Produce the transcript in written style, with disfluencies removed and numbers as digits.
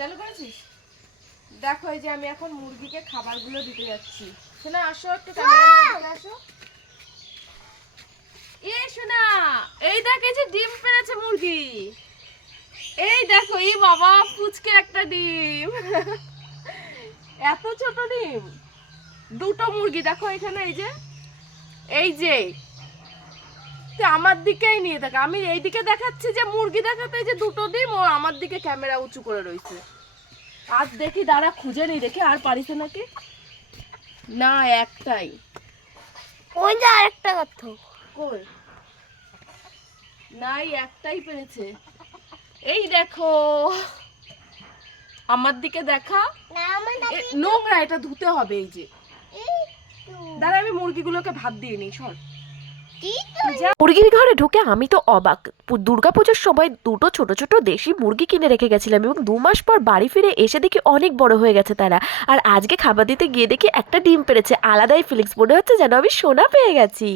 চালু করেছিস? দেখো এই যে আমি এখন মুরগিকে খাবারগুলো দিতে যাচ্ছি। শোনা আসো, একটু ক্যামেরার আসো। শোনা, এই দেখ এই যে ডিম পেড়েছে মুরগি। এই দেখো, এই বাবা পুচকে একটা ডিম। এত ছোট ডিম, দুটো মুরগি দেখো এখানে। এই যে আমার দিকেই নিয়ে দেখ, আমি এইদিকে দেখাচ্ছি যে মুরগি দেখাতে, এই যে দুটো ডিম, ও আমার দিকে ক্যামেরা উঁচু করে রয়েছে। আর দেখি দাঁড়া, খুঁজে নেই দেখি আর পারিস নাকি। না একটাই। ওই যে আরেকটা কথা কই? নাই, একটাই পেরেছে। এই দেখো আমার দিকে দেখা। নোংরা, এটা ধুতে হবে। এই যে দাঁড়া, আমি মুরগিগুলোকে ভাত দিয়ে নিই, সর। মুরগির ঘরে ঢুকে আমি তো অবাক। দুর্গাপুজোর সময় দুটো ছোট ছোট দেশি মুরগি কিনে রেখে গেছিলাম এবং 2 মাস পর বাড়ি ফিরে এসে দেখি অনেক বড় হয়ে গেছে তারা। আর আজকে খাবার দিতে গিয়ে দেখি একটা ডিম পেড়েছে। আলাদাই ফিলিংস, মনে হচ্ছে যেন আমি সোনা পেয়ে গেছি।